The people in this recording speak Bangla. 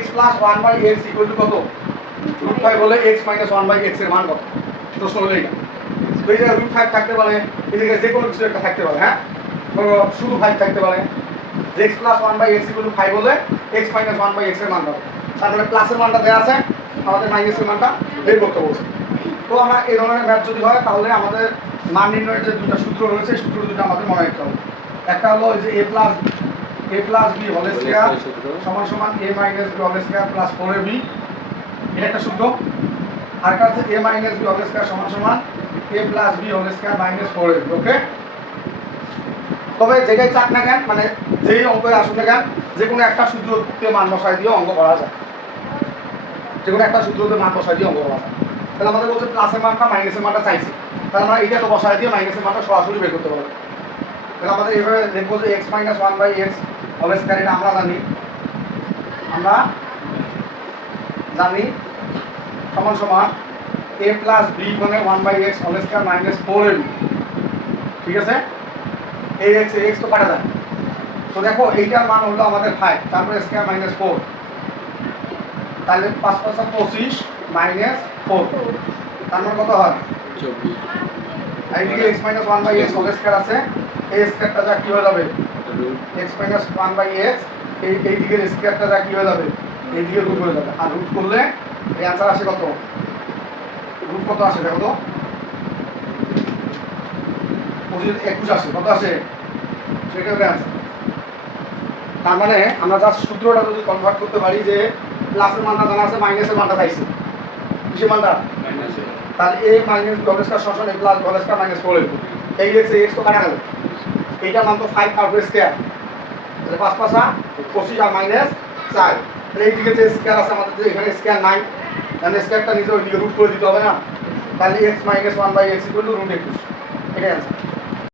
x plus 1/x equal to কত রুট 5 হলে x মাইনাস 1/x এর মান কত প্রশ্ন হলো এটা তো এই যে রুট 5 থাকতে পারে এদিকে যে কোনো কিছু একটা থাকতে পারে হ্যাঁ ধরো শুধু 5 থাকতে পারে যে x plus 1/x equal to 5 হলে x মাইনাস 1/x এর মান কত তারপরে প্লাসের মানটা দেওয়া আছে আমাদের মাইনাসের মানটা বের করতে বলছে তো আমরা এই ধরনের ম্যাথ যদি হয় তাহলে আমাদের মান নির্ণয়ের যে দুটো সূত্র রয়েছে সূত্র দুটো আমাদের মনে রাখতে হবে একটা হলো যে a plus b whole square সমান সমান a minus b whole square plus 4ab এটা একটা সূত্র আর একটা আছে a minus b whole square সমান সমান a plus b whole square minus 4ab okay তবে যেটাই চাক না কেন মানে যেই অঙ্কে আসুক না কেন যে কোনো একটা সূত্রতে মান বসায় দিয়ে অঙ্ক করা যায় যে কোনো একটা সূত্রতে মান বসায় দিয়ে অঙ্ক করা যায় তাহলে আমাদের বলছে প্লাসের মানটা মাইনাসের মানটা চাইছি তাহলে আমরা এইটা তো বসায় দিয়ে মাইনাসের মানটা সরাসরি বের করতে পারবো তাহলে আমাদের এইভাবে দেখবো যে x minus 1/x whole square এটা আমরা জানি সমান সমান a প্লাস b মানে 1/x whole square minus 4ab ঠিক আছে এই x তো কাটা যায় তো দেখো এইটার মান হলো আমাদের 5 তারপরে স্কয়ার মাইনাস 4 তাহলে 5 5 25 মাইনাস 4 তার মানে কত হয় 24 এইদিকে x minus 1/x whole square আছে এই স্কয়ারটা যা কি হয়ে যাবে x মাইনাস 1/x এই দিকের স্কয়ারটা যা কি হয়ে যাবে এই দিকে রুট হয়ে যাবে আর রুট করলে এই आंसर আসে কত রুট কত আসে দেখো তো 21 আসে কত আসে সেটা হবে आंसर তার মানে আমরা জাস্ট সূত্রটা যদি কনভার্ট করতে পারি যে প্লাসের মানটা জানা আছে মাইনাসের মানটা চাইছি কিসের মানটা মাইনাসের তাহলে a minus b whole square সমান a plus b whole square minus 4ab এই x তো কাটা গেল এইটার মান তো 5 তারপরে স্কয়ার তাহলে 5 5 25 আর মাইনাস 4 তাহলে এই দিকে যে স্কয়ার আছে আমাদের যে এখানে স্কয়ার নাই তাহলে স্কয়ারটা নিজে ওই দিকে রুট করে দিতে হবে না তাহলে x মাইনাস 1/x √21 এটাই आंसर